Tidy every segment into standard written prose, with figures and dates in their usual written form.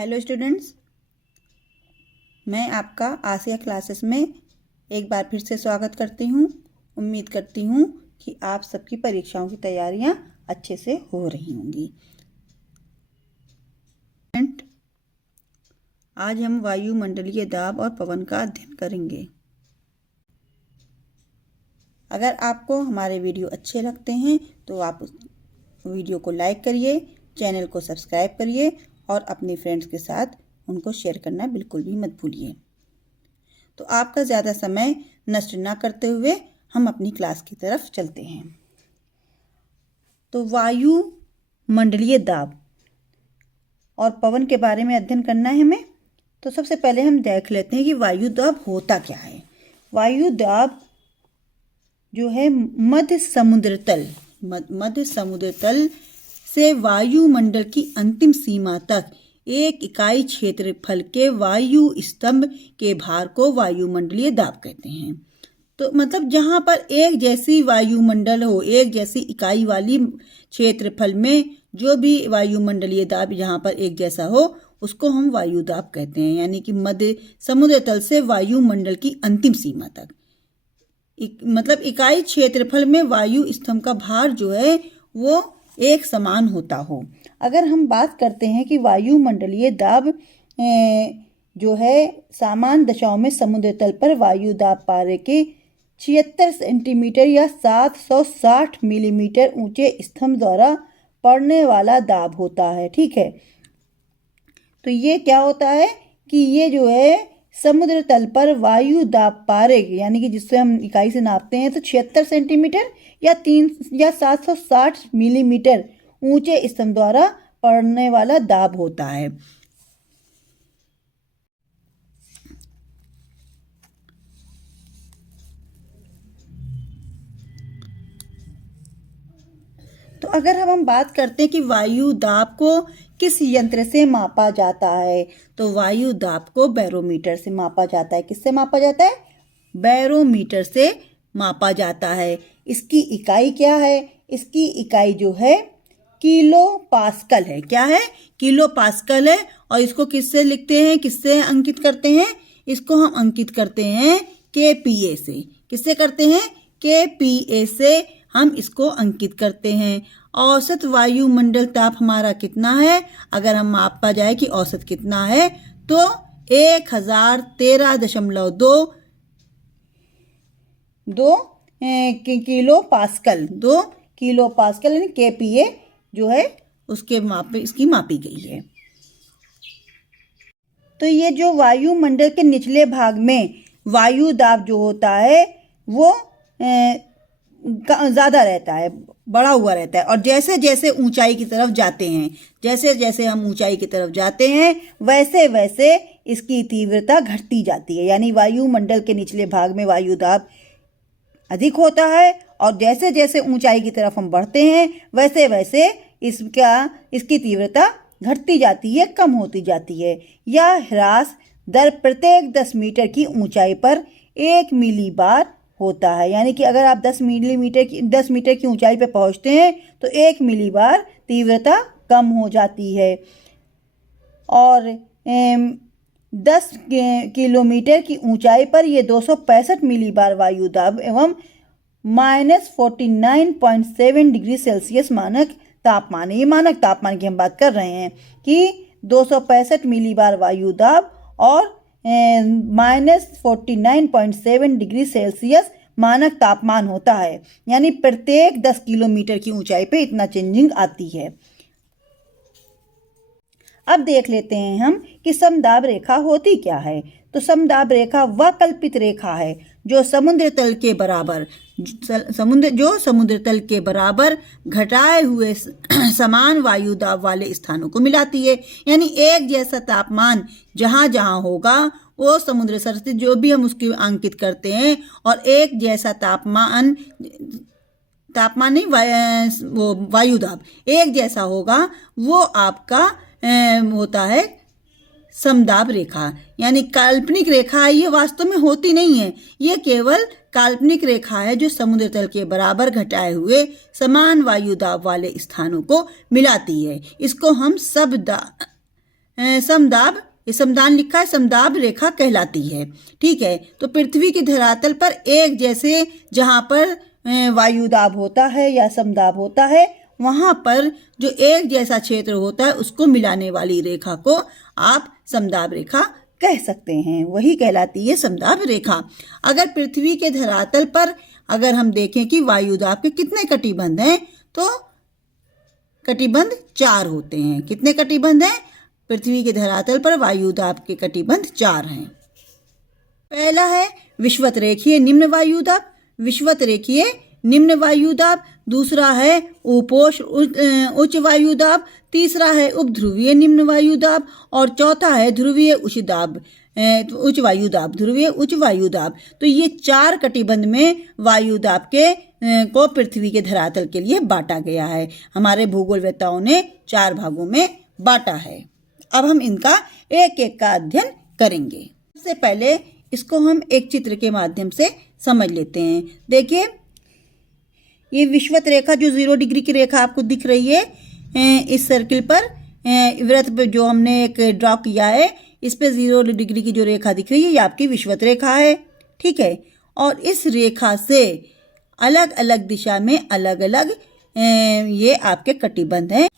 Hello students, मैं आपका आसिया classes में एक बार फिर से स्वागत करती हूँ। उम्मीद करती हूँ कि आप सबकी परीक्षाओं की तैयारियाँ अच्छे से हो रही होंगी। आज हम वायुमंडलीय दाब और पवन का अध्ययन करेंगे। अगर आपको हमारे वीडियो अच्छे लगते हैं तो आप वीडियो को लाइक करिए, चैनल को सब्सक्राइब करिए और अपने फ्रेंड्स के साथ उनको शेयर करना बिल्कुल भी मत भूलिए। तो आपका ज़्यादा समय नष्ट ना करते हुए हम अपनी क्लास की तरफ चलते हैं। तो वायुमंडलीय दाब और पवन के बारे में अध्ययन करना है हमें। तो सबसे पहले हम देख लेते हैं कि वायु दाब होता क्या है। वायु दाब जो है मध्य समुद्र तल से वायुमंडल की अंतिम सीमा तक एक इकाई क्षेत्रफल के वायु स्तंभ के भार को वायुमंडलीय दाब कहते हैं। तो मतलब जहाँ पर एक जैसी वायुमंडल हो, एक जैसी इकाई वाली क्षेत्रफल में जो भी वायुमंडलीय दाब जहाँ पर एक जैसा हो उसको हम वायु दाब कहते हैं। यानी कि मध्य समुद्र तल से वायुमंडल की अंतिम सीमा तक मतलब इकाई क्षेत्रफल में वायु स्तंभ का भार जो है वो एक समान होता हो। अगर हम बात करते हैं कि वायुमंडलीय दाब जो है सामान्य दशाओं में समुद्र तल पर वायु दाब पारे के 76 सेंटीमीटर या 760 मिलीमीटर ऊंचे स्तंभ द्वारा पड़ने वाला दाब होता है। ठीक है, तो ये क्या होता है कि ये जो है समुद्र तल पर वायु दाब पारे यानी कि जिससे हम इकाई से नापते हैं तो 76 सेंटीमीटर या 760 मिलीमीटर ऊंचे स्तंभ द्वारा पड़ने वाला दाब होता है। तो अगर हम बात करते हैं कि वायु दाब को किस यंत्र से मापा जाता है, तो वायु दाब को बैरोमीटर से मापा जाता है। किससे मापा जाता है? बैरोमीटर से मापा जाता है। इसकी इकाई क्या है? इसकी इकाई जो है किलो पास्कल है। क्या है? किलो पास्कल है। और इसको किससे लिखते हैं, किससे अंकित करते हैं? इसको हम अंकित करते हैं केपीए से। किससे करते हैं? केपीए से हम इसको अंकित करते हैं। औसत वायुमंडल ताप हमारा कितना है? अगर हम मापा जाए कि औसत कितना है तो 1013.2 किलो पास्कल, 2 किलो पास्कल यानी केपीए जो है उसके इसकी मापी गई है। तो ये जो वायुमंडल के निचले भाग में वायु दाब जो होता है वो ज़्यादा रहता है, बड़ा हुआ रहता है। और जैसे जैसे ऊंचाई की तरफ जाते हैं, जैसे जैसे हम ऊंचाई की तरफ जाते हैं वैसे वैसे इसकी तीव्रता घटती जाती है। यानी वायुमंडल के निचले भाग में वायु दाब अधिक होता है और जैसे जैसे ऊंचाई की तरफ हम बढ़ते हैं वैसे वैसे इसकी तीव्रता घटती जाती है, कम होती जाती है। यह ह्रास दर प्रत्येक 10 मीटर की ऊंचाई पर 1 मिली बार होता है। यानी कि अगर आप 10 मीटर की ऊंचाई पर पहुंचते हैं तो 1 मिली बार तीव्रता कम हो जाती है। और 10 किलोमीटर की ऊंचाई पर यह 265 मिली बार वायु दाब एवं -49.7 डिग्री सेल्सियस मानक तापमान है। ये मानक तापमान की हम बात कर रहे हैं कि 265 मिली बार वायु दाब और -49.7 डिग्री सेल्सियस मानक तापमान होता है। यानी प्रत्येक 10 किलोमीटर की ऊंचाई पे इतना चेंजिंग आती है। अब देख लेते हैं हम कि समदाब रेखा होती क्या है। तो समदाब रेखा वह कल्पित रेखा है जो समुद्र तल के बराबर घटाए हुए समान वायु दाब वाले स्थानों को मिलाती है। यानी एक जैसा तापमान जहाँ जहाँ होगा वो समुद्र स्तर से जो भी हम उसकी अंकित करते हैं और एक जैसा तापमान नहीं वो वायु दाब एक जैसा होगा वो आपका होता है समदाब रेखा। यानी काल्पनिक रेखा है, ये वास्तव में होती नहीं है, ये केवल काल्पनिक रेखा है जो समुद्र तल के बराबर घटाए हुए समान वायु दाब वाले स्थानों को मिलाती है। इसको हम समदाब, ये समदान लिखा है, समदाब रेखा कहलाती है। ठीक है, तो पृथ्वी के धरातल पर एक जैसे जहाँ पर वायुदाब होता है या समदाब होता है, वहाँ पर जो एक जैसा क्षेत्र होता है उसको मिलाने वाली रेखा को आप समदाब रेखा कह सकते हैं, वही कहलाती है समदाब रेखा। अगर पृथ्वी के धरातल पर अगर हम देखें कि वायुदाब के कितने कटिबंध हैं, तो कटिबंध 4 होते हैं। कितने कटिबंध हैं? पृथ्वी के धरातल पर वायुदाब के कटिबंध 4 हैं। पहला है विषुवत रेखीय निम्न वायुदाब, विषुवत रेखीय निम्न वायुदाब। दूसरा है उपोष्ण उच्च वायुदाब। तीसरा है उपध्रुवीय निम्न वायुदाब और चौथा है ध्रुवीय उच्च वायुदाब, ध्रुवीय उच्च वायुदाब। तो ये 4 कटिबंध में वायुदाब के को पृथ्वी के धरातल के लिए बांटा गया है। हमारे भूगोलवेत्ताओं ने 4 भागों में बांटा है। अब हम इनका एक एक का अध्ययन करेंगे। सबसे पहले इसको हम एक चित्र के माध्यम से समझ लेते हैं। देखिए, ये विषुवत रेखा जो 0 डिग्री की रेखा आपको दिख रही है, इस सर्किल पर वृत्त पे जो हमने एक ड्रॉ किया है, इस पे 0 डिग्री की जो रेखा दिख रही है, ये आपकी विषुवत रेखा है। ठीक है, और इस रेखा से अलग अलग दिशा में अलग अलग ये आपके कटिबंध हैं।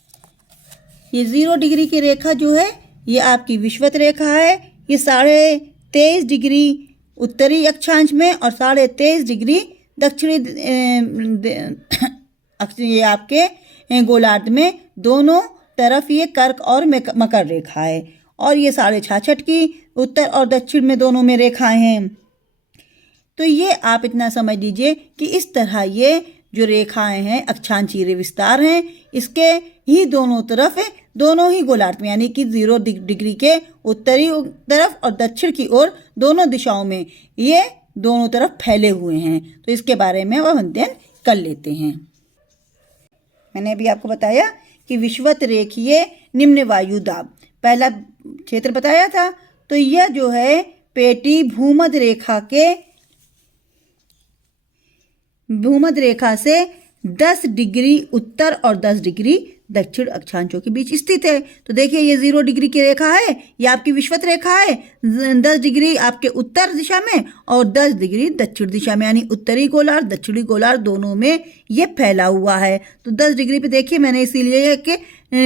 ये 0 डिग्री की रेखा जो है ये आपकी विषुवत रेखा है। ये 23.5 डिग्री उत्तरी अक्षांश में और 23.5 डिग्री दक्षिणी ये आपके गोलार्ध में दोनों तरफ ये कर्क और मकर रेखा है। और ये 66.5 की उत्तर और दक्षिण में दोनों में रेखाएं हैं। तो ये आप इतना समझ लीजिए कि इस तरह ये जो रेखाएं हैं अक्षांशीय विस्तार हैं, इसके ही दोनों तरफ दोनों ही गोलार्ध में, यानी कि 0 डिग्री के उत्तरी तरफ और दक्षिण की ओर दोनों दिशाओं में ये दोनों तरफ फैले हुए हैं। तो इसके बारे में अब अध्ययन कर लेते हैं। मैंने अभी आपको बताया कि विषुवत रेखीय निम्न वायुदाब पहला क्षेत्र बताया था। तो यह जो है पेटी भूमध्य रेखा से 10 डिग्री उत्तर और 10 डिग्री दक्षिण अक्षांशों के बीच स्थित है। तो देखिए, ये 0 डिग्री की रेखा है, ये आपकी विषुवत रेखा है। 10 डिग्री आपके उत्तर दिशा में और 10 डिग्री दक्षिण दिशा में, यानी उत्तरी गोलार्ध दक्षिणी गोलार्ध दोनों में ये फैला हुआ है। तो 10 डिग्री पे देखिए, मैंने इसीलिए कि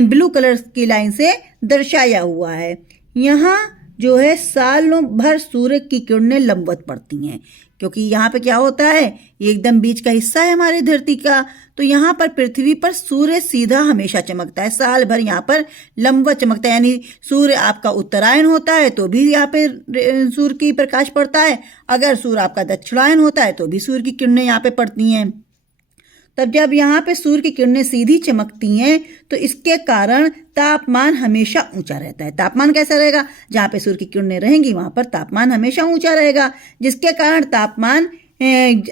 ब्लू कलर की लाइन से दर्शाया हुआ है। यहाँ जो है सालों भर सूर्य की किरणें लंबवत पड़ती हैं, क्योंकि यहाँ पे क्या होता है, ये एकदम बीच का हिस्सा है हमारी धरती का। तो यहाँ पर पृथ्वी पर सूर्य सीधा हमेशा चमकता है, साल भर यहाँ पर लंबवत चमकता है। यानी सूर्य आपका उत्तरायण होता है तो भी यहाँ पे सूर्य की प्रकाश पड़ता है, अगर सूर्य आपका दक्षिणायन होता है तो भी सूर्य की किरणें यहाँ पे पड़ती हैं। तब जब यहाँ पे सूर्य की किरणें सीधी चमकती हैं तो इसके कारण तापमान हमेशा ऊंचा रहता है। तापमान कैसा रहेगा? जहाँ पे सूर्य की किरणें रहेंगी वहाँ पर तापमान हमेशा ऊंचा रहेगा, जिसके कारण तापमान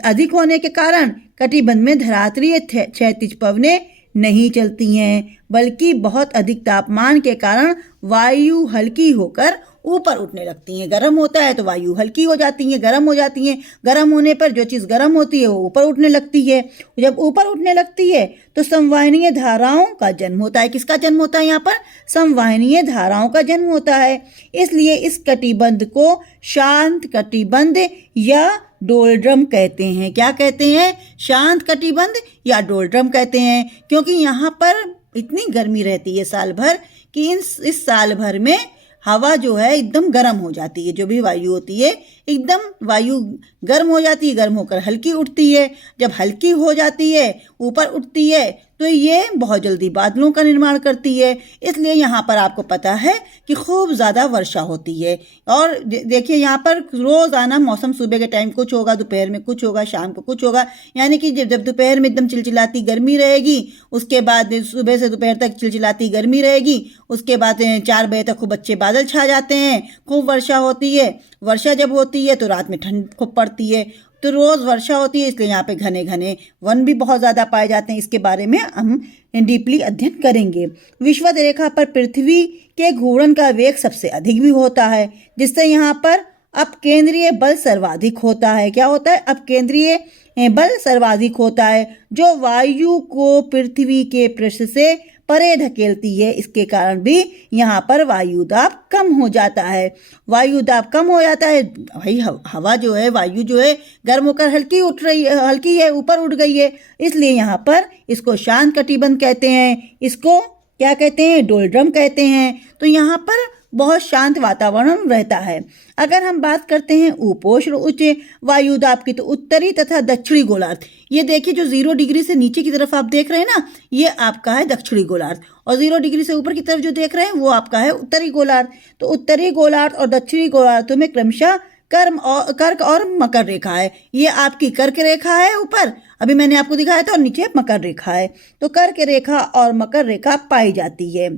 अधिक होने के कारण कटिबंध में धरातलीय क्षैतिज पवनें नहीं चलती हैं, बल्कि बहुत अधिक तापमान के कारण वायु हल्की होकर ऊपर उठने लगती हैं। गर्म होता है तो वायु हल्की हो जाती है, गर्म हो जाती हैं। गर्म होने पर जो चीज़ गर्म होती है वो ऊपर उठने लगती है। जब ऊपर उठने लगती है तो संवहनीय धाराओं का जन्म होता है। किसका जन्म होता है? यहाँ पर संवहनीय धाराओं का जन्म होता है। इसलिए इस कटिबंध को शांत कटिबंध या डोलड्रम कहते हैं। क्या कहते हैं? शांत कटिबंध या डोलड्रम कहते हैं, क्योंकि यहाँ पर इतनी गर्मी रहती है साल भर कि इस साल भर में हवा जो है एकदम गर्म हो जाती है। जो भी वायु होती है एकदम वायु गर्म हो जाती है, गर्म होकर हल्की उठती है। जब हल्की हो जाती है, ऊपर उठती है, तो ये बहुत जल्दी बादलों का निर्माण करती है। इसलिए यहाँ पर आपको पता है कि खूब ज़्यादा वर्षा होती है। और देखिए, यहाँ पर रोज़ाना मौसम सुबह के टाइम कुछ होगा, दोपहर में कुछ होगा, शाम को कुछ होगा। यानी कि जब दोपहर में एकदम चिलचिलाती गर्मी रहेगी, उसके बाद सुबह से दोपहर तक चिलचिलाती गर्मी रहेगी, उसके बाद 4 बजे तक खूब अच्छे बादल छा जाते हैं, खूब वर्षा होती है। वर्षा जब होती है तो रात में ठंड खूब पड़ती है। तो रोज़ वर्षा होती है, इसलिए यहाँ पे घने घने वन भी बहुत ज़्यादा पाए जाते हैं। इसके बारे में हम डीपली अध्ययन करेंगे। विषुवत रेखा पर पृथ्वी के घूर्णन का वेग सबसे अधिक भी होता है, जिससे यहाँ पर अपकेंद्रीय बल सर्वाधिक होता है। क्या होता है? अपकेंद्रीय बल सर्वाधिक होता है, जो वायु को पृथ्वी के पृष्ठ से परे धकेलती है। इसके कारण भी यहाँ पर वायु दाब कम हो जाता है। वायु दाब कम हो जाता है भाई, हवा जो है, वायु जो है गर्म होकर हल्की है, ऊपर उठ गई है, इसलिए यहाँ पर इसको शांत कटिबंध कहते हैं। इसको क्या कहते हैं? डोलड्रम कहते हैं। तो यहाँ पर बहुत शांत वातावरण रहता है। अगर हम बात करते हैं उपोष्ण उच्च वायु दाब की, तो उत्तरी तथा दक्षिणी गोलार्ध, ये देखिए जो 0 डिग्री से नीचे की तरफ आप देख रहे हैं ना, ये आपका है दक्षिणी गोलार्ध, और 0 डिग्री से ऊपर की तरफ जो देख रहे हैं वो आपका है उत्तरी गोलार्ध। तो उत्तरी गोलार्ध और दक्षिणी गोलार्धों में क्रमशः कर्क और मकर रेखा है। ये आपकी कर्क रेखा है ऊपर, अभी मैंने आपको दिखाया था, और नीचे मकर रेखा है। तो कर्क रेखा और मकर रेखा पाई जाती है।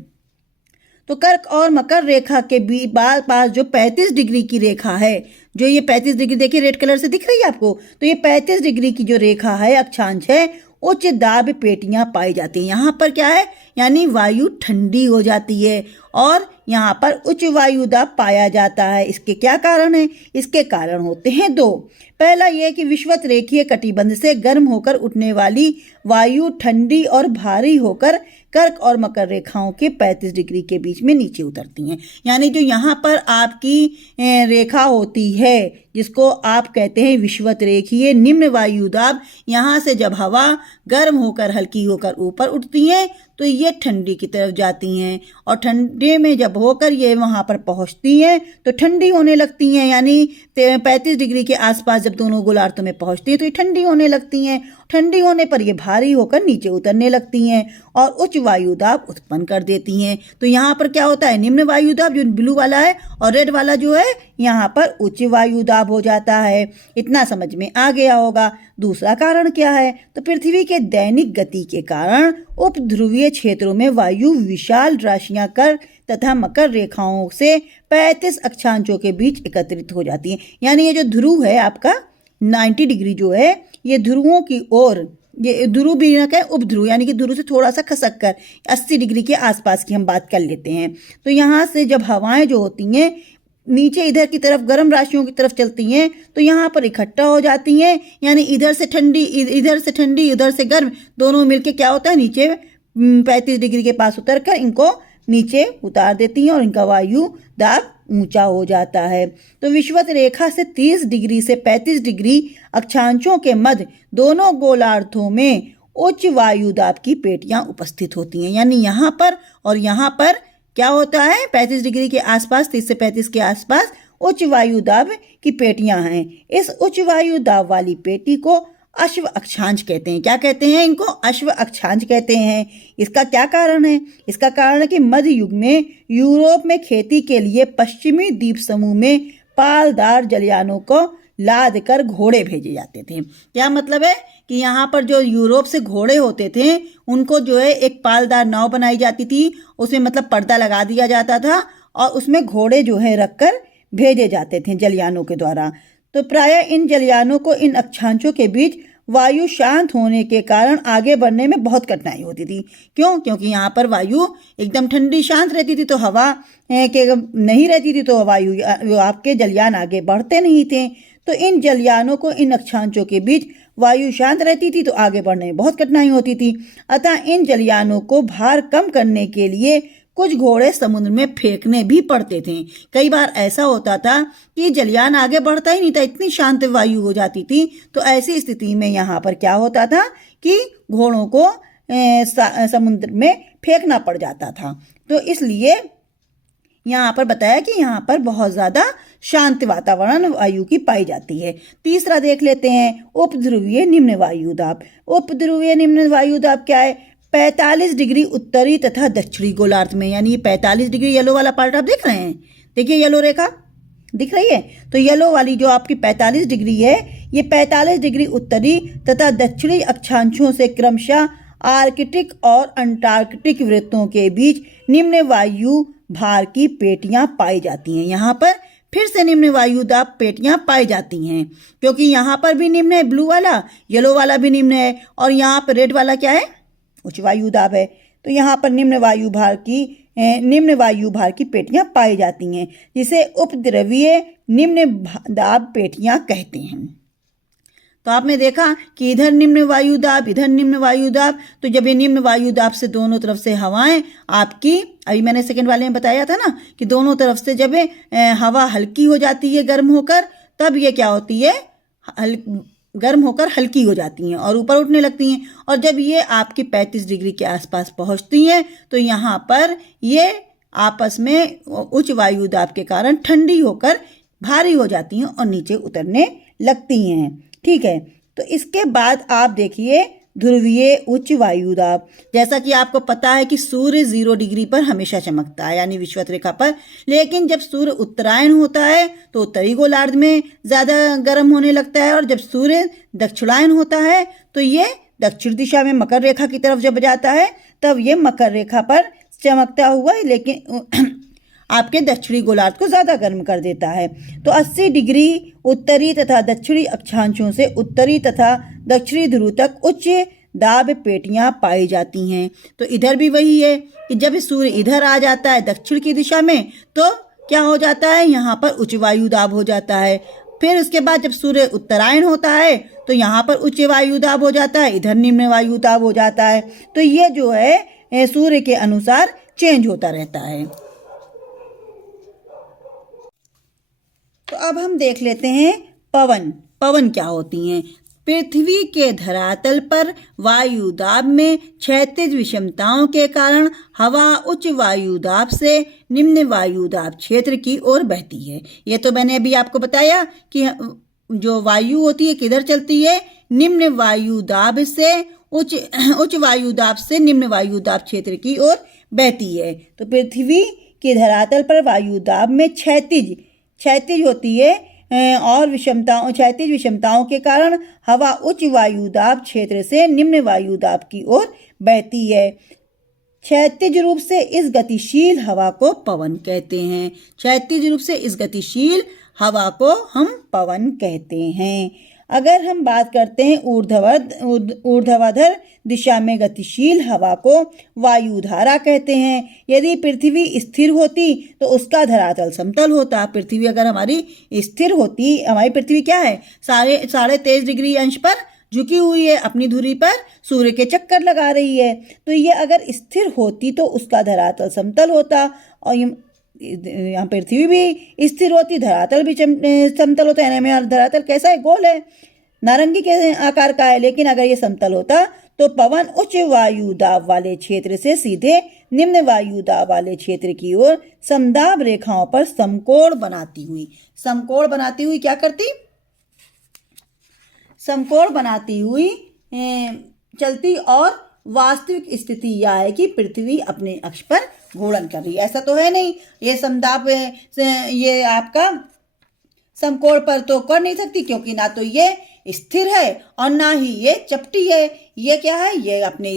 तो कर्क और मकर रेखा के पास जो 35 डिग्री की रेखा है, जो ये 35 डिग्री देखिए रेड कलर से दिख रही है आपको, तो ये 35 डिग्री की जो रेखा है, अक्षांश है, उच्च दाब पेटियां पाई जाती हैं। यहाँ पर क्या है, यानी वायु ठंडी हो जाती है और यहाँ पर उच्च वायु दाब पाया जाता है। इसके क्या कारण है? इसके कारण होते हैं 2। पहला ये कि विषुवत रेखीय कटिबंध से गर्म होकर उठने वाली वायु ठंडी और भारी होकर कर्क और मकर रेखाओं के 35 डिग्री के बीच में नीचे उतरती हैं। यानी जो यहाँ पर आपकी रेखा होती है, जिसको आप कहते हैं विषुवत रेखीय निम्न वायु दाब, यहाँ से जब हवा गर्म होकर हल्की होकर ऊपर उठती हैं तो ये ठंडी की तरफ जाती हैं, और ठंडे में जब होकर ये वहाँ पर पहुँचती हैं तो ठंडी होने लगती हैं। यानी 35 डिग्री के आसपास जब दोनों गोलार्धों में पहुँचती हैं तो ये ठंडी होने लगती हैं। ठंडी होने पर ये भारी होकर नीचे उतरने लगती हैं और उच्च वायु दाब उत्पन्न कर देती हैं। तो यहाँ पर क्या होता है, निम्न वायु दाब जो ब्लू वाला है और रेड वाला जो है, यहाँ पर उच्च वायु दाब हो जाता है। इतना समझ में आ गया होगा। दूसरा कारण क्या है, तो पृथ्वी के दैनिक गति के कारण उपध्रुवीय क्षेत्रों में वायु विशाल राशियां कर्क तथा मकर रेखाओं से 35 अक्षांशों के बीच एकत्रित हो जाती हैं। यानी ये जो ध्रुव है आपका 90 डिग्री जो है, ये ध्रुवों की ओर, ये ध्रुव भी ना कहें, उपध्रुव, यानी कि ध्रुव से थोड़ा सा खसक कर 80 डिग्री के आसपास की हम बात कर लेते हैं। तो यहाँ से जब हवाएं जो होती हैं नीचे इधर की तरफ गर्म राशियों की तरफ चलती हैं तो यहाँ पर इकट्ठा हो जाती हैं। यानी इधर से ठंडी उधर से गर्म, दोनों मिलके क्या होता है, नीचे 35 डिग्री के पास उतर कर इनको नीचे उतार देती हैं और इनका वायु दाब ऊंचा हो जाता है। तो विषुवत रेखा से 30 डिग्री से 35 डिग्री अक्षांशों के मध्य दोनों गोलार्धों में उच्च वायु दाब की पेटियां उपस्थित होती हैं। यानी यहाँ पर और यहाँ पर क्या होता है, 35 डिग्री के आसपास, 30 से 35 के आसपास उच्च वायु दाब की पेटियां हैं। इस उच्च वायु दाब वाली पेटी को अश्व अक्षांश कहते हैं। क्या कहते हैं इनको? अश्व अक्षांश कहते हैं। इसका क्या कारण है? इसका कारण है कि मध्य युग में यूरोप में खेती के लिए पश्चिमी द्वीप समूह में पालदार जलयानों को लाद कर घोड़े भेजे जाते थे। क्या मतलब है कि यहाँ पर जो यूरोप से घोड़े होते थे उनको जो है एक पालदार नाव बनाई जाती थी, उसमें मतलब पर्दा लगा दिया जाता था और उसमें घोड़े जो है रखकर भेजे जाते थे जलयानों के द्वारा। तो प्रायः इन जलयानों को इन अक्षांशों के बीच वायु शांत होने के कारण आगे बढ़ने में बहुत कठिनाई होती थी। क्यों? क्योंकि यहाँ पर वायु एकदम ठंडी शांत रहती थी, तो हवा के नहीं रहती थी, तो वायु आपके जलयान आगे बढ़ते नहीं थे। तो इन जलयानों को इन अक्षांशों के बीच वायु शांत रहती थी तो आगे बढ़ने में बहुत कठिनाई होती थी। अतः इन जलयानों को भार कम करने के लिए कुछ घोड़े समुद्र में फेंकने भी पड़ते थे। कई बार ऐसा होता था कि जलयान आगे बढ़ता ही नहीं था, इतनी शांत वायु हो जाती थी। तो ऐसी स्थिति में यहाँ पर क्या होता था कि घोड़ों को समुद्र में फेंकना पड़ जाता था। तो इसलिए यहाँ पर बताया कि यहाँ पर बहुत ज़्यादा शांत वातावरण वायु की पाई जाती है। तीसरा देख लेते हैं, उपध्रुवीय निम्न वायु दाब। उपध्रुवीय निम्न वायु दाब क्या है? 45 डिग्री उत्तरी तथा दक्षिणी गोलार्ध में, यानी 45 डिग्री येलो वाला पार्ट आप देख रहे हैं, देखिए येलो रेखा दिख रही है, तो येलो वाली जो आपकी 45 डिग्री है, ये 45 डिग्री उत्तरी तथा दक्षिणी अक्षांशों से क्रमशः आर्कटिक और अंटार्कटिक वृत्तों के बीच निम्न वायु भार की पेटियां पाई जाती हैं। यहाँ पर फिर से निम्न वायु दाब पेटियां पाई जाती हैं, क्योंकि यहाँ पर भी निम्न है, ब्लू वाला, येलो वाला भी निम्न है, और यहाँ पर रेड वाला क्या है, उच्च वायु दाब है। तो यहाँ पर निम्न वायु भार की पेटियां पाई जाती हैं, जिसे उपद्रवीय निम्न दाब पेटियां कहते हैं। तो आपने देखा कि इधर निम्न वायु दाब, इधर निम्न वायु दाब। तो जब ये निम्न वायु दाब से दोनों तरफ से हवाएं आपकी, अभी मैंने सेकंड वाले में बताया था ना कि दोनों तरफ से जब हवा हल्की हो जाती है गर्म होकर, तब ये क्या होती है, गर्म होकर हल्की हो जाती हैं और ऊपर उठने लगती हैं। और जब ये आपकी 35 डिग्री के आसपास पहुंचती हैं तो यहाँ पर ये आपस में उच्च वायु दाब के कारण ठंडी होकर भारी हो जाती हैं और नीचे उतरने लगती हैं। ठीक है, तो इसके बाद आप देखिए ध्रुवीय उच्च वायु दाब। जैसा कि आपको पता है कि सूर्य 0 डिग्री पर हमेशा चमकता है, यानी विषुवत रेखा पर। लेकिन जब सूर्य उत्तरायण होता है तो उत्तरी गोलार्ध में ज़्यादा गर्म होने लगता है, और जब सूर्य दक्षिणायन होता है तो ये दक्षिण दिशा में मकर रेखा की तरफ जब जाता है तब ये मकर रेखा पर चमकता हुआ, लेकिन आपके दक्षिणी गोलार्ध को ज़्यादा गर्म कर देता है। तो 80 डिग्री उत्तरी तथा दक्षिणी अक्षांशों से उत्तरी तथा दक्षिणी ध्रुव तक उच्च दाब पेटियां पाई जाती हैं। तो इधर भी वही है कि जब सूर्य इधर आ जाता है दक्षिण की दिशा में तो क्या हो जाता है, यहाँ पर उच्च वायु दाब हो जाता है। फिर उसके बाद जब सूर्य उत्तरायण होता है तो यहाँ पर उच्च वायु दाब हो जाता है, इधर निम्न वायु दाब हो जाता है। तो ये जो है सूर्य के अनुसार चेंज होता रहता है। तो अब हम देख लेते हैं पवन। पवन क्या होती हैं? पृथ्वी के धरातल पर वायु दाब में क्षैतिज विषमताओं के कारण हवा उच्च वायु दाब से निम्न वायु दाब क्षेत्र की ओर बहती है। ये तो मैंने अभी आपको बताया कि जो वायु होती है किधर चलती है, निम्न वायु दाब से उच्च वायु दाब से निम्न वायु दाब क्षेत्र की ओर बहती है। तो पृथ्वी के धरातल पर वायु दाब में क्षैतिज होती है और क्षैतिज विषमताओं के कारण हवा उच्च वायु दाब क्षेत्र से निम्न वायु दाब की ओर बहती है। क्षैतिज रूप से इस गतिशील हवा को पवन कहते हैं। क्षैतिज रूप से इस गतिशील हवा को हम पवन कहते हैं। अगर हम बात करते हैं ऊर्ध्वाधर दिशा में गतिशील हवा को वायुधारा कहते हैं। यदि पृथ्वी स्थिर होती तो उसका धरातल समतल होता। पृथ्वी अगर हमारी स्थिर होती, हमारी पृथ्वी क्या है, 23.5 डिग्री अंश पर झुकी हुई है, अपनी धुरी पर सूर्य के चक्कर लगा रही है। तो ये अगर स्थिर होती तो उसका धरातल समतल होता, और यहाँ पृथ्वी भी स्थिर होती, धरातल भी समतल होता है। यानी धरातल कैसा है, गोल है, नारंगी के आकार का है। लेकिन अगर ये समतल होता तो पवन उच्च वायु दाब वाले क्षेत्र से सीधे निम्न वायु दाब वाले क्षेत्र की ओर समदाब रेखाओं पर समकोण बनाती हुई क्या करती, समकोण बनाती हुई चलती। और वास्तविक स्थिति यह है कि पृथ्वी अपने अक्ष पर घूर्णन कर रही है। ऐसा तो है नहीं, ये समदाब ये आपका समकोण पर तो कर नहीं सकती, क्योंकि ना तो ये स्थिर है और ना ही ये चपटी है। ये क्या है, ये अपने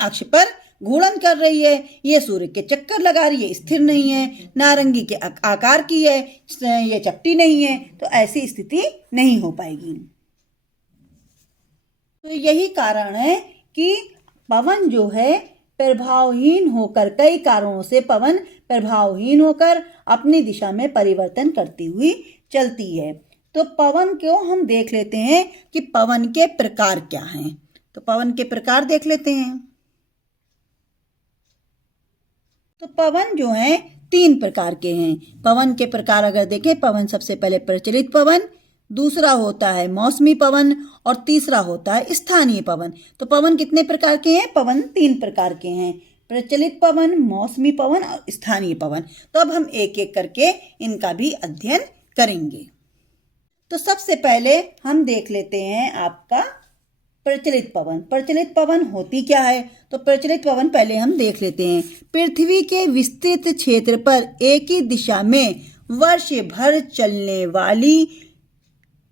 अक्ष पर घूर्णन कर रही है। ये सूर्य के चक्कर लगा रही है, स्थिर नहीं है, नारंगी के आकार की है, ये चपटी नहीं है। तो ऐसी स्थिति नहीं हो पाएगी। तो यही कारण है कि पवन जो है प्रभावहीन होकर, कई कारणों से पवन प्रभावहीन होकर अपनी दिशा में परिवर्तन करती हुई चलती है। तो पवन को हम देख लेते हैं कि पवन के प्रकार क्या हैं। तो पवन के प्रकार देख लेते हैं। तो पवन जो है 3 प्रकार के हैं। पवन के प्रकार अगर देखें, पवन सबसे पहले प्रचलित पवन, दूसरा होता है मौसमी पवन और तीसरा होता है स्थानीय पवन। तो पवन कितने प्रकार के हैं? पवन 3 प्रकार के हैं, प्रचलित पवन, मौसमी पवन और स्थानीय पवन। तो अब हम एक एक करके इनका भी अध्ययन करेंगे। तो सबसे पहले हम देख लेते हैं आपका प्रचलित पवन। प्रचलित पवन होती क्या है? तो प्रचलित पवन पहले हम देख लेते हैं। पृथ्वी के विस्तृत क्षेत्र पर एक ही दिशा में वर्ष भर चलने वाली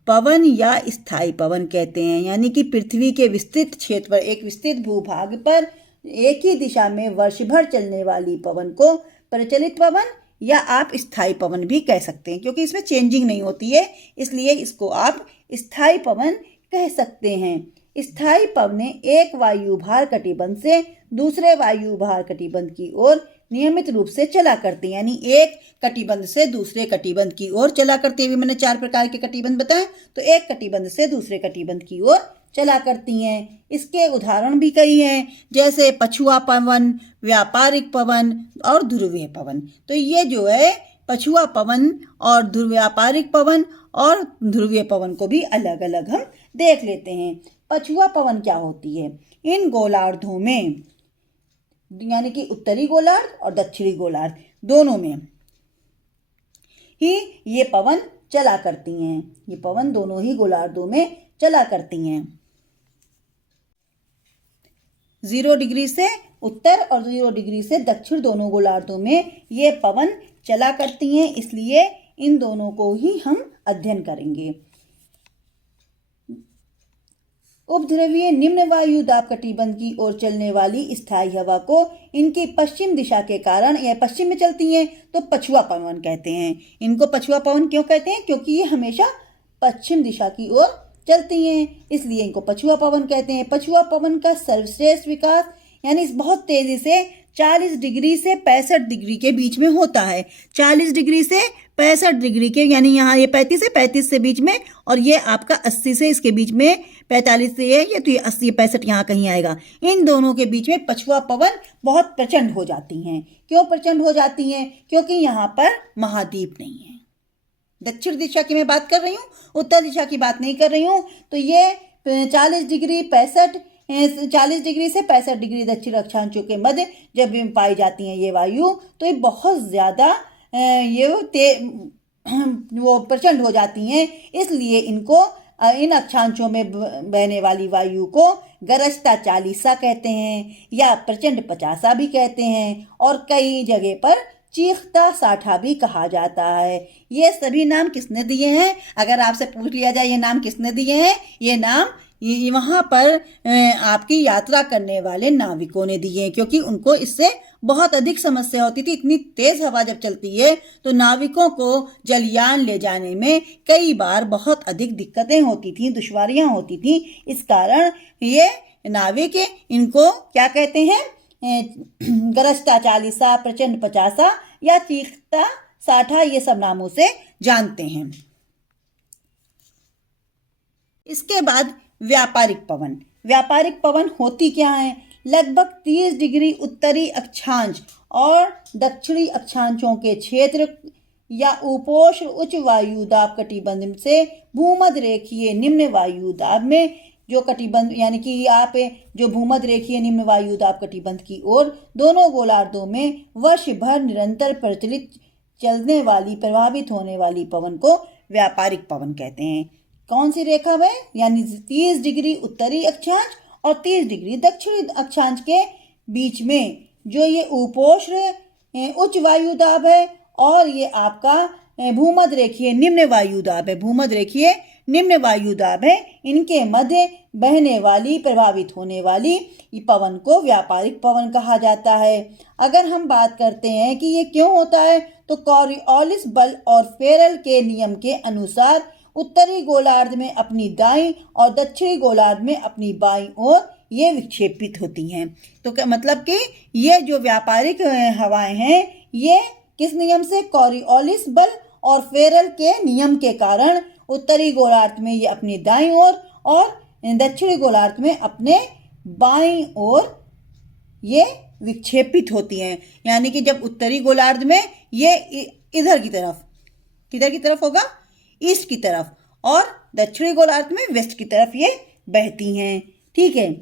पवन या स्थायी पवन कहते हैं। यानी कि पृथ्वी के विस्तृत क्षेत्र पर, एक विस्तृत भूभाग पर एक ही दिशा में वर्ष भर चलने वाली पवन को प्रचलित पवन या आप स्थायी पवन भी कह सकते हैं, क्योंकि इसमें चेंजिंग नहीं होती है, इसलिए इसको आप स्थायी पवन कह सकते हैं। स्थायी पवनें एक वायुभार कटिबंध से दूसरे वायुभार कटिबंध की ओर नियमित रूप से चला करती हैं, यानी एक कटिबंध से दूसरे कटिबंध की ओर चला करती है। अभी मैंने 4 प्रकार के कटिबंध बताए, तो एक कटिबंध से दूसरे कटिबंध की ओर चला करती हैं। इसके उदाहरण भी कई हैं, जैसे पछुआ पवन, व्यापारिक पवन और ध्रुवीय पवन। तो ये जो है पछुआ पवन और व्यापारिक पवन और ध्रुवीय पवन को भी अलग अलग हम देख लेते हैं। पछुआ पवन क्या होती है? इन गोलार्धों में, यानी कि उत्तरी गोलार्ध और दक्षिणी गोलार्ध दोनों में ही ये पवन चला करती हैं। ये पवन दोनों ही गोलार्धों में चला करती हैं। 0 डिग्री से उत्तर और 0 डिग्री से दक्षिण दोनों गोलार्धों में ये पवन चला करती हैं, इसलिए इन दोनों को ही हम अध्ययन करेंगे। उपध्रुवीय निम्न वायु दाब कटिबंध की ओर चलने वाली स्थायी हवा को इनकी पश्चिम दिशा के कारण, यह पश्चिम में चलती हैं, तो पछुआ पवन कहते हैं। इनको पछुआ पवन क्यों कहते हैं? क्योंकि ये हमेशा पश्चिम दिशा की ओर चलती हैं, इसलिए इनको पछुआ पवन कहते हैं। पछुआ पवन का सर्वश्रेष्ठ विकास यानी बहुत तेजी से 40 डिग्री से 65 डिग्री के बीच में होता है। 40 डिग्री से 65 डिग्री के, यानी यहाँ ये 35 से बीच में, और ये आपका 80 से इसके बीच में, 45 से ये तो ये 80 65 यहाँ कहीं आएगा। इन दोनों के बीच में पछुआ पवन बहुत प्रचंड हो जाती हैं। क्यों प्रचंड हो जाती हैं? क्योंकि यहाँ पर महाद्वीप नहीं है। दक्षिण दिशा की मैं बात कर रही हूँ, उत्तर दिशा की बात नहीं कर रही हूँ। तो ये 40 डिग्री से 65 डिग्री दक्षिण अक्षांशों के मध्य जब पाई जाती हैं ये वायु, तो ये बहुत ज़्यादा वो प्रचंड हो जाती हैं। इसलिए इनको, इन अक्षांशों में बहने वाली वायु को गरजता 40 कहते हैं या प्रचंड 50 भी कहते हैं, और कई जगह पर चीखता 60 भी कहा जाता है। ये सभी नाम किसने दिए हैं? अगर आपसे पूछ लिया जाए ये नाम किसने दिए हैं, ये नाम वहाँ पर आपकी यात्रा करने वाले नाविकों ने दिए हैं, क्योंकि उनको इससे बहुत अधिक समस्या होती थी। इतनी तेज हवा जब चलती है तो नाविकों को जलयान ले जाने में कई बार बहुत अधिक दिक्कतें होती थी, दुश्वारियां होती थी। इस कारण ये नाविक इनको क्या कहते हैं? गरजता 40, प्रचंड 50 या चीखता 60, ये सब नामों से जानते हैं। इसके बाद व्यापारिक पवन। व्यापारिक पवन होती क्या है? लगभग 30 डिग्री उत्तरी अक्षांश और दक्षिणी अक्षांशों के क्षेत्र या उपोष्ण उच्च वायु दाब कटिबंध से भूमध्य रेखीय निम्न वायु दाब में जो कटिबंध, यानी कि आप जो भूमध्य रेखीय निम्न वायु दाब कटिबंध की ओर दोनों गोलार्धों में वर्ष भर निरंतर प्रचलित चलने वाली, प्रभावित होने वाली पवन को व्यापारिक पवन कहते हैं। कौन सी रेखा में? यानी 30 डिग्री उत्तरी अक्षांश और 30 डिग्री दक्षिणी अक्षांश के बीच में जो ये उपोष्ण उच्च वायु दाब है, और ये आपका भूमध्य रेखीय निम्न वायु दाब है। भूमध्य रेखीय निम्न वायु दाब है, इनके मध्य बहने वाली, प्रभावित होने वाली पवन को व्यापारिक पवन कहा जाता है। अगर हम बात करते हैं कि ये क्यों होता है, तो कॉरियोलिस बल और फेरल के नियम के अनुसार उत्तरी गोलार्ध में अपनी दाईं और दक्षिणी गोलार्ध में अपनी बाईं ओर ये विक्षेपित होती हैं। तो क्या मतलब कि ये जो व्यापारिक हवाएं हैं, ये किस नियम से? कॉरियोलिस बल और फेरल के नियम के कारण उत्तरी गोलार्ध में ये अपनी दाईं ओर और दक्षिणी गोलार्ध में अपने बाईं ओर ये विक्षेपित होती हैं। यानी कि जब उत्तरी गोलार्ध में ये इधर की तरफ, किधर की तरफ होगा? ईस्ट की तरफ, और दक्षिणी गोलार्ध में वेस्ट की तरफ ये बहती हैं। ठीक है,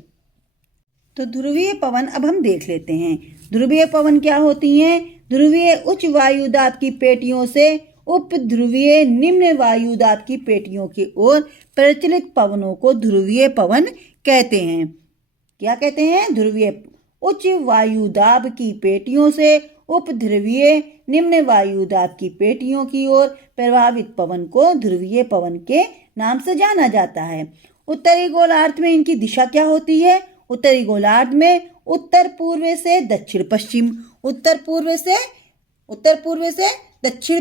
तो ध्रुवीय पवन अब हम देख लेते हैं। ध्रुवीय पवन क्या होती हैं? ध्रुवीय उच्च वायु दाब की पेटियों से उपध्रुवीय निम्न वायु दाब की पेटियों की ओर प्रचलित पवनों को ध्रुवीय पवन कहते हैं। क्या कहते हैं? ध्रुवीय उच्च वायु दाब की पेटियों से उपध्रुवीय निम्न वायु दाब की पेटियों की ओर प्रभावित पवन को ध्रुवीय पवन के नाम से जाना जाता है। उत्तरी गोलार्ध में इनकी दिशा क्या होती है? उत्तरी गोलार्ध में उत्तर पूर्व से दक्षिण पश्चिम, उत्तर पूर्व से दक्षिण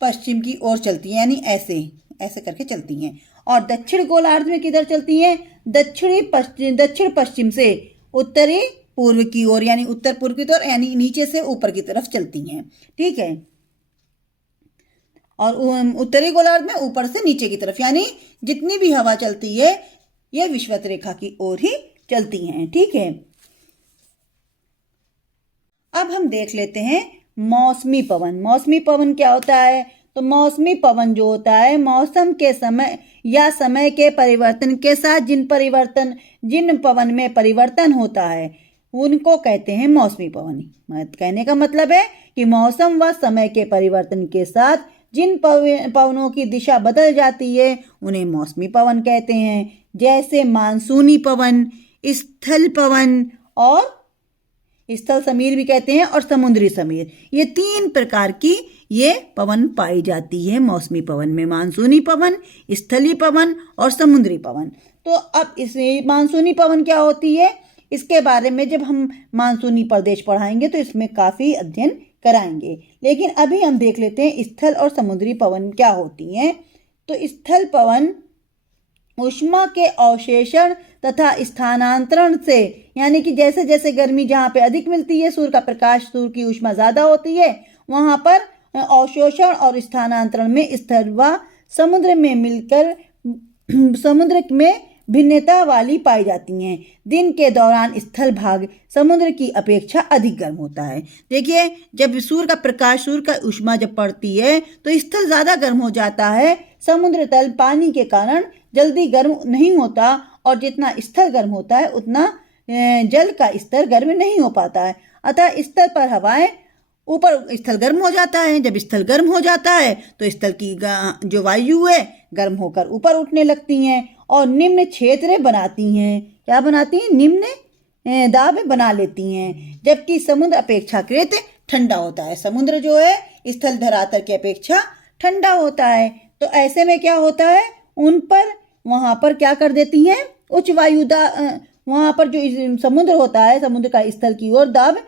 पश्चिम की ओर चलती हैं, यानी ऐसे ऐसे करके चलती हैं। और दक्षिण गोलार्ध में किधर चलती हैं? दक्षिण पश्चिम से उत्तरी पूर्व की ओर यानी उत्तर पूर्व की ओर यानी नीचे से ऊपर की तरफ चलती हैं। ठीक है, और उत्तरी गोलार्ध में ऊपर से नीचे की तरफ यानी जितनी भी हवा चलती है ये विषुवत रेखा की ओर ही चलती हैं। ठीक है, अब हम देख लेते हैं मौसमी पवन। मौसमी पवन क्या होता है? तो मौसमी पवन जो होता है मौसम के समय या समय के परिवर्तन के साथ जिन पवन में परिवर्तन होता है उनको कहते हैं मौसमी पवन। कहने का मतलब है कि मौसम व समय के परिवर्तन के साथ जिन पवनों की दिशा बदल जाती है उन्हें मौसमी पवन कहते हैं। जैसे मानसूनी पवन, स्थल पवन और स्थल समीर भी कहते हैं, और समुद्री समीर। ये 3 प्रकार की ये पवन पाई जाती है मौसमी पवन में, मानसूनी पवन, स्थलीय पवन और समुद्री पवन। तो अब इस मानसूनी पवन क्या होती है इसके बारे में जब हम मानसूनी प्रदेश पढ़ाएंगे तो इसमें काफ़ी अध्ययन कराएंगे, लेकिन अभी हम देख लेते हैं स्थल और समुद्री पवन क्या होती हैं। तो स्थल पवन ऊष्मा के अवशेषण तथा स्थानांतरण से, यानी कि जैसे जैसे गर्मी जहाँ पे अधिक मिलती है, सूर्य का प्रकाश, सूर्य की ऊष्मा ज़्यादा होती है, वहाँ पर अवशोषण और स्थानांतरण में स्थल व समुद्र में मिलकर समुद्र में भिन्नता वाली पाई जाती हैं। दिन के दौरान स्थल भाग समुद्र की अपेक्षा अधिक गर्म होता है। देखिए, जब सूर्य का प्रकाश, सूर्य का ऊष्मा जब पड़ती है तो स्थल ज़्यादा गर्म हो जाता है, समुद्र तल पानी के कारण जल्दी गर्म नहीं होता, और जितना स्थल गर्म होता है उतना जल का स्तर गर्म नहीं हो पाता है। अतः स्थल पर हवाएं ऊपर, स्थल गर्म हो जाता है, जब स्थल गर्म हो जाता है तो स्थल की जो वायु है गर्म होकर ऊपर उठने लगती हैं और निम्न क्षेत्र बनाती हैं। क्या बनाती हैं? निम्न दाब बना लेती हैं, जबकि समुद्र अपेक्षाकृत ठंडा होता है। समुद्र जो है स्थल धरातल की अपेक्षा ठंडा होता है। तो ऐसे में क्या होता है, उन पर वहाँ पर क्या कर देती हैं, उच्च वायु वहाँ पर जो समुद्र होता है, समुद्र का स्थल की ओर दाब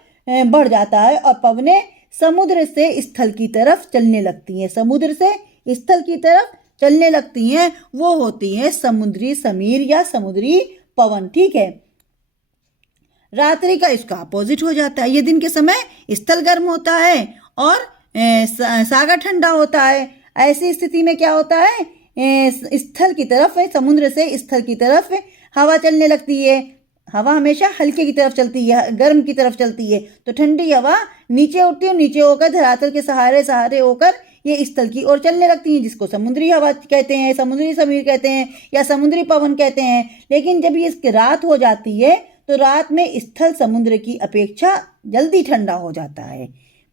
बढ़ जाता है और पवनें समुद्र से स्थल की तरफ चलने लगती हैं। समुद्र से स्थल की तरफ चलने लगती हैं, वो होती हैं समुद्री समीर या समुद्री पवन। ठीक है, रात्रि का इसका अपोजिट हो जाता है। ये दिन के समय स्थल गर्म होता है और सागर ठंडा होता है। ऐसी स्थिति में क्या होता है, स्थल की तरफ, समुद्र से स्थल की तरफ हवा चलने लगती है। हवा हमेशा हल्के की तरफ चलती है, गर्म की तरफ चलती है, तो ठंडी हवा नीचे उठती है, नीचे होकर धरातल के सहारे होकर ये स्थल की ओर चलने लगती हैं, जिसको समुद्री हवा कहते हैं, समुद्री समीर कहते हैं या समुद्री पवन कहते हैं। लेकिन जब ये इसकी रात हो जाती है तो रात में स्थल समुद्र की अपेक्षा जल्दी ठंडा हो जाता है।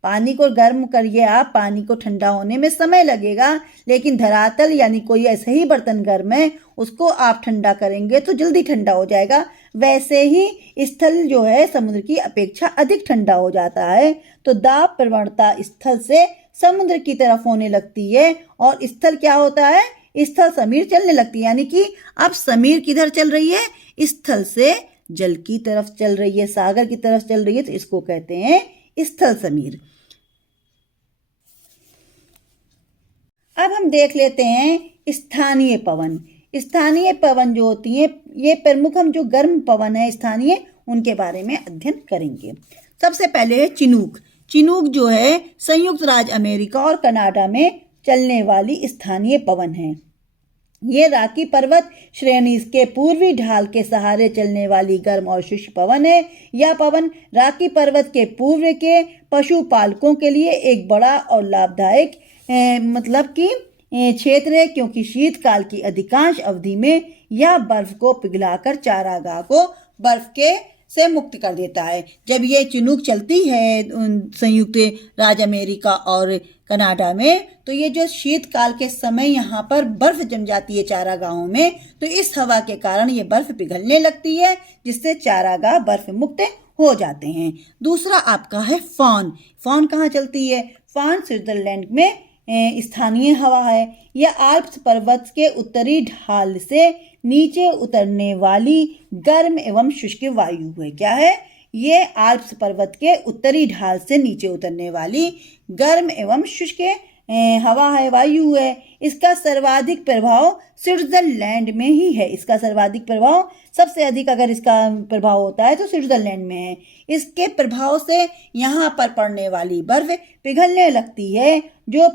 पानी को गर्म करिए आप, पानी को ठंडा होने में समय लगेगा, लेकिन धरातल यानी कोई ऐसे ही बर्तन गर्म है, उसको आप ठंडा करेंगे तो जल्दी ठंडा हो जाएगा। वैसे ही स्थल जो है समुद्र की अपेक्षा अधिक ठंडा हो जाता है। तो दाब प्रवणता स्थल से समुद्र की तरफ होने लगती है और स्थल क्या होता है, स्थल समीर चलने लगती है। यानी कि अब समीर किधर चल रही है, स्थल से जल की तरफ चल रही है, सागर की तरफ चल रही है, तो इसको कहते हैं स्थल समीर। अब हम देख लेते हैं स्थानीय पवन। स्थानीय पवन जो होती है, ये प्रमुख हम जो गर्म पवन है स्थानीय, उनके बारे में अध्ययन करेंगे। सबसे पहले है चिनूक। चिनूक जो है संयुक्त राज्य अमेरिका और कनाडा में चलने वाली स्थानीय पवन है। ये रॉकी पर्वत श्रेणी के पूर्वी ढाल के सहारे चलने वाली गर्म और शुष्क पवन है। यह पवन रॉकी पर्वत के पूर्व के पशुपालकों के लिए एक बड़ा और लाभदायक मतलब कि क्षेत्र है, क्योंकि शीतकाल की अधिकांश अवधि में यह बर्फ को पिघलाकर चारागाह को बर्फ के से मुक्त कर देता है। जब ये चिनूक चलती है संयुक्त राज्य अमेरिका और कनाडा में, तो ये जो शीतकाल के समय यहाँ पर बर्फ जम जाती है चारागाहों में, तो इस हवा के कारण ये बर्फ पिघलने लगती है, जिससे चारागाह बर्फ मुक्त हो जाते हैं। दूसरा आपका है फॉन। फॉन कहाँ चलती है? फॉन स्विट्जरलैंड में स्थानीय हवा है। यह आल्प्स पर्वत के उत्तरी ढाल से नीचे उतरने वाली गर्म एवं शुष्क वायु है। क्या है ये? आल्प्स पर्वत के उत्तरी ढाल से नीचे उतरने वाली गर्म एवं शुष्क हवा है, वायु है, इसका सर्वाधिक प्रभाव स्विट्जरलैंड में ही है। इसका सर्वाधिक प्रभाव, सबसे अधिक अगर इसका प्रभाव होता है तो स्विट्जरलैंड में है। इसके प्रभाव से यहाँ पर पड़ने वाली बर्फ पिघलने लगती है। जो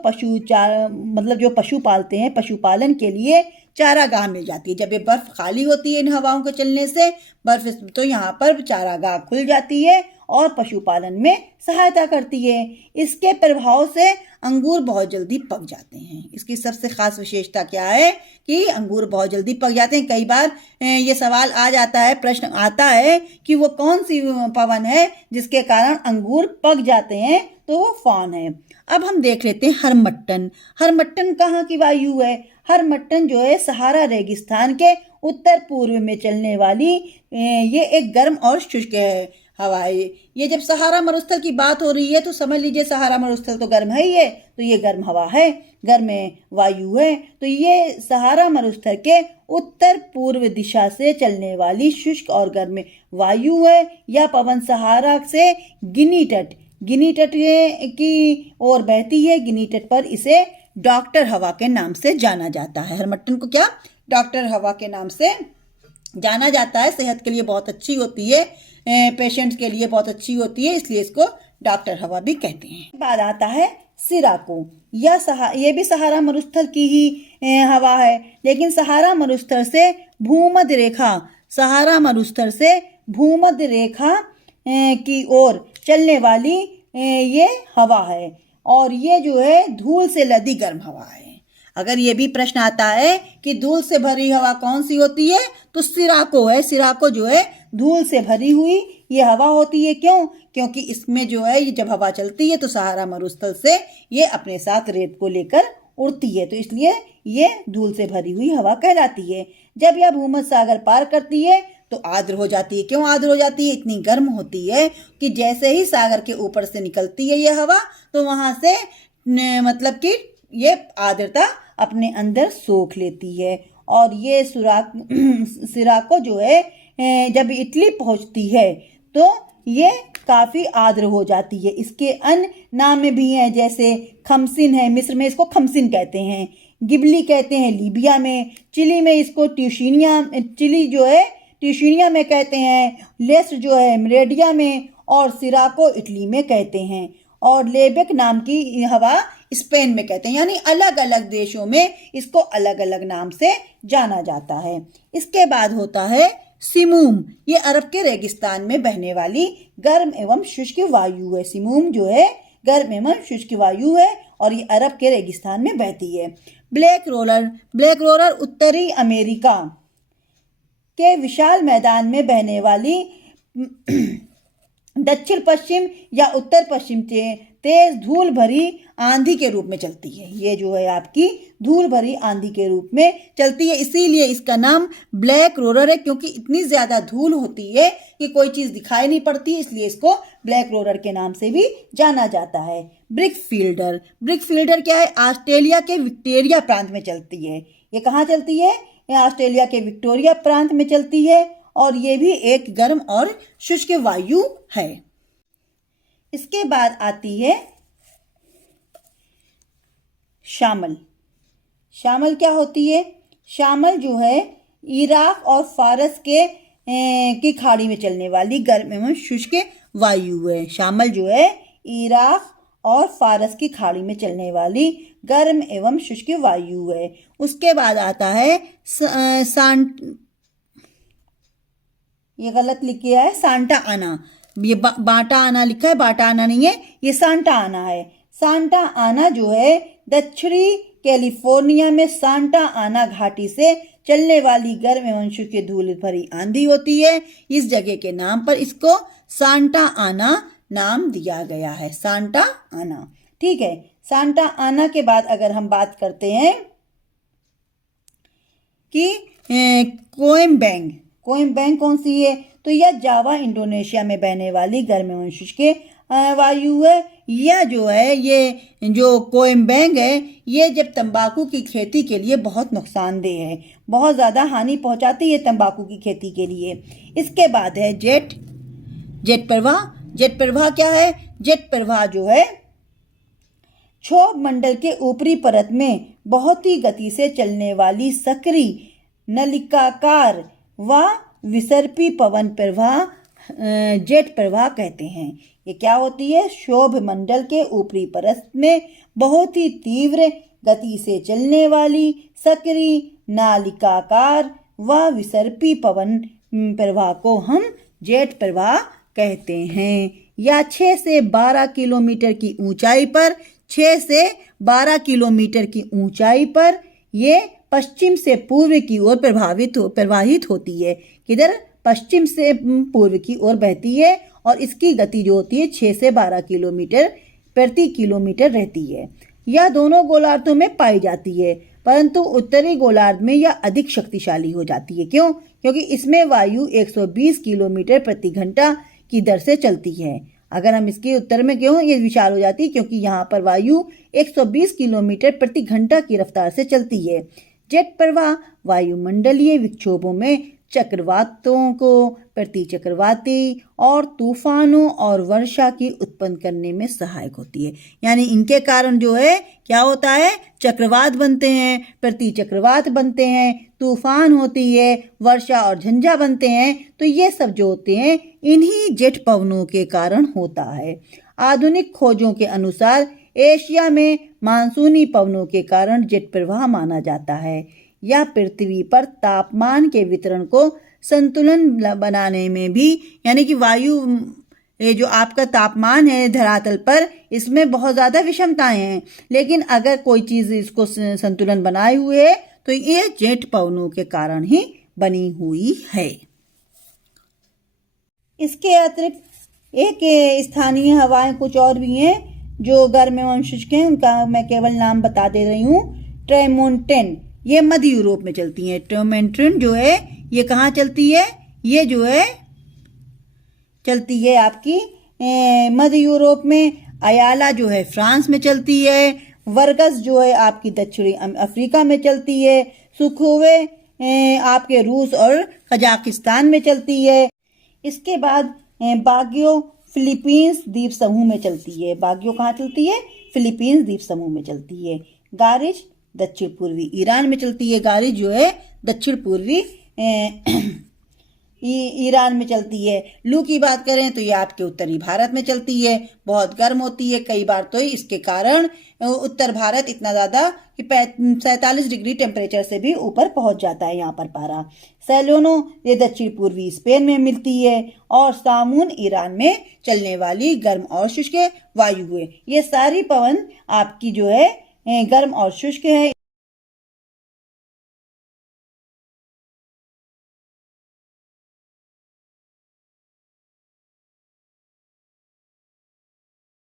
जो पशु पालते हैं, पशुपालन के लिए चारागाह मिल जाती है। जब ये बर्फ खाली होती है इन हवाओं के चलने से बर्फ, तो यहाँ पर चारागाह खुल जाती है और पशुपालन में सहायता करती है। इसके प्रभाव से अंगूर बहुत जल्दी पक जाते हैं। इसकी सबसे खास विशेषता क्या है कि अंगूर बहुत जल्दी पक जाते हैं। कई बार ये सवाल आ जाता है, प्रश्न आता है कि वो कौन सी पवन है जिसके कारण अंगूर पक जाते हैं, तो वो फान है। अब हम देख लेते हैं हरमट्टन। हरमट्टन कहाँ की वायु है? हरमट्टन जो है सहारा रेगिस्तान के उत्तर पूर्व में चलने वाली ये एक गर्म और शुष्क हवा है। ये जब सहारा मरुस्थल की बात हो रही है तो समझ लीजिए सहारा मरुस्थल तो गर्म है ही है, तो ये गर्म हवा है, गर्म वायु है। तो ये सहारा मरुस्थल के उत्तर पूर्व दिशा से चलने वाली शुष्क और गर्म वायु है। यह पवन सहारा से गिनी तट की ओर बहती है। गिनी तट पर इसे डॉक्टर हवा के नाम से जाना जाता है। हरमट्टन को क्या डॉक्टर हवा के नाम से जाना जाता है। सेहत के लिए बहुत अच्छी होती है, पेशेंट्स के लिए बहुत अच्छी होती है, इसलिए इसको डॉक्टर हवा भी कहते हैं। बाद आता है सिराको। ये भी सहारा मरुस्थल की ही हवा है, लेकिन सहारा मरुस्थल से भूमध्य रेखा की ओर चलने वाली ये हवा है और ये जो है धूल से लदी गर्म हवा है। अगर ये भी प्रश्न आता है कि धूल से भरी हवा कौन सी होती है, तो सिराको है। सिराको जो है धूल से भरी हुई ये हवा होती है। क्यों? क्योंकि इसमें जो है ये जब हवा चलती है तो सहारा मरुस्थल से ये अपने साथ रेत को लेकर उड़ती है, तो इसलिए ये धूल से भरी हुई हवा कहलाती है। जब यह भूमध्य सागर पार करती है तो आर्द्र हो जाती है। क्यों आर्द्र हो जाती है? इतनी गर्म होती है कि जैसे ही सागर के ऊपर से निकलती है ये हवा, तो वहां से मतलब कि ये आर्द्रता अपने अंदर सोख लेती है। और ये सिराको जो है जब इटली पहुंचती है तो ये काफ़ी आर्द्र हो जाती है। इसके अन्य नाम भी हैं, जैसे खमसिन है, मिस्र में इसको खमसिन कहते हैं, गिबली कहते हैं लीबिया में, चिली में इसको ट्यूशिनिया में कहते हैं, लेस्ट जो है मेरेडिया में, और सिराको इटली में कहते हैं, और लेबेक नाम की हवा स्पेन में कहते हैं। यानी अलग अलग देशों में इसको अलग अलग नाम से जाना जाता है। इसके बाद होता है सिमूम। ये अरब के रेगिस्तान में बहने वाली गर्म एवं शुष्क वायु है। सिमूम जो है गर्म एवं शुष्क वायु है और ये अरब के रेगिस्तान में बहती है। ब्लैक रोलर उत्तरी अमेरिका के विशाल मैदान में बहने वाली दक्षिण पश्चिम या उत्तर पश्चिम से तेज धूल भरी आंधी के रूप में चलती है। ये जो है आपकी धूल भरी आंधी के रूप में चलती है, इसीलिए इसका नाम ब्लैक रोलर है, क्योंकि इतनी ज्यादा धूल होती है कि कोई चीज दिखाई नहीं पड़ती, इसलिए इसको ब्लैक रोलर के नाम से भी जाना जाता है। ब्रिक फील्डर क्या है? ऑस्ट्रेलिया के विक्टोरिया प्रांत में चलती है। ये कहाँ चलती है? ये ऑस्ट्रेलिया के विक्टोरिया प्रांत में चलती है और ये भी एक गर्म और शुष्क वायु है। इसके बाद आती है शामल क्या होती है? शामल जो है इराक और फारस की खाड़ी में चलने वाली गर्म एवं शुष्क वायु है। शामल जो है इराक और फारस की खाड़ी में चलने वाली गर्म एवं शुष्क वायु है। उसके बाद आता है ये गलत लिखा है, सांटा आना। ये बाटा आना लिखा है, बाटा आना नहीं है, ये सांटा आना है। सांटा आना जो है दक्षिणी कैलिफोर्निया में सांटा आना घाटी से चलने वाली गर्म एवं शुष्क धूल भरी आंधी होती है। इस जगह के नाम पर इसको सांटा आना नाम दिया गया है, सांटा आना। ठीक है, सांटा आना के बाद अगर हम बात करते हैं कि कोइम्बेंग कौन सी है, तो यह जावा इंडोनेशिया में बहने वाली गर्म एवं शुष्क वायु है। यह जो है ये जो कोइम्बेंग है ये जब तंबाकू की खेती के लिए बहुत नुकसानदेह है, बहुत ज़्यादा हानि पहुंचाती है तंबाकू की खेती के लिए। इसके बाद है जेट प्रवाह क्या है? जेट प्रवाह जो है क्षोभ मंडल के ऊपरी परत में बहुत ही गति से चलने वाली सक्रिय नलिकाकार व विसर्पी पवन प्रवाह जेट प्रवाह कहते हैं। ये क्या होती है? क्षोभ मंडल के ऊपरी परत में बहुत ही तीव्र गति से चलने वाली सक्रिय नालिकाकार व विसर्पी पवन प्रवाह को हम जेट प्रवाह कहते हैं। या 6 से 12 किलोमीटर की ऊंचाई पर 6 से 12 किलोमीटर की ऊंचाई पर ये पश्चिम से पूर्व की ओर प्रवाहित होती है। किधर? पश्चिम से पूर्व की ओर बहती है और इसकी गति जो होती है 6 से 12 किलोमीटर प्रति किलोमीटर रहती है। यह दोनों गोलार्धों में पाई जाती है, परंतु उत्तरी गोलार्ध में यह अधिक शक्तिशाली हो जाती है। क्यों? क्योंकि इसमें वायु 120 किलोमीटर प्रति घंटा की दर से चलती है। अगर हम इसके उत्तर में क्यों ये विशाल हो जाती है? क्योंकि यहाँ पर वायु 120 किलोमीटर प्रति घंटा की रफ्तार से चलती है। जेट प्रवाह वायुमंडलीय विक्षोभों में चक्रवातों को, प्रति चक्रवाती और तूफानों और वर्षा की उत्पन्न करने में सहायक होती है। यानी इनके कारण जो है क्या होता है? चक्रवात बनते हैं, प्रति चक्रवात बनते हैं, तूफान होती है, वर्षा और झंझा बनते हैं। तो ये सब जो होते हैं इन्हीं जेट पवनों के कारण होता है। आधुनिक खोजों के अनुसार एशिया में मानसूनी पवनों के कारण जेट प्रवाह माना जाता है। यह पृथ्वी पर तापमान के वितरण को संतुलन बनाने में भी, यानी कि वायु, ये जो आपका तापमान है धरातल पर, इसमें बहुत ज़्यादा विषमताएं हैं, लेकिन अगर कोई चीज़ इसको संतुलन बनाए हुए है तो ये जेट पवनों के कारण ही बनी हुई है। इसके अतिरिक्त एक स्थानीय हवाएं कुछ और भी हैं जो गर्म एवं शुष्क हैं, उनका मैं केवल नाम बता दे रही हूँ। ट्रेमोंटेन, ये मध्य यूरोप में चलती है। ट्रेमोंटेन जो है ये कहाँ चलती है? ये जो है चलती है आपकी मध्य यूरोप में। अयाला जो है फ्रांस में चलती है। वर्गस जो है आपकी दक्षिणी अफ्रीका में चलती है। सुखोवे आपके रूस और कजाकिस्तान में चलती है। इसके बाद बागियो फिलीपींस द्वीप समूह में चलती है। बागियो कहाँ चलती है? फिलीपींस द्वीप समूह में चलती है। गारिज दक्षिण पूर्वी ईरान में चलती है। गारिज जो है दक्षिण पूर्वी ईरान में चलती है। लू की बात करें तो ये आपके उत्तरी भारत में चलती है। बहुत गर्म होती है, कई बार तो इसके कारण उत्तर भारत इतना ज़्यादा कि 47 डिग्री टेम्परेचर से भी ऊपर पहुंच जाता है यहाँ पर पारा। सैलोनो ये दक्षिण पूर्वी स्पेन में मिलती है। और सामून ईरान में चलने वाली गर्म और शुष्क वायु है। ये सारी पवन आपकी जो है गर्म और शुष्क है।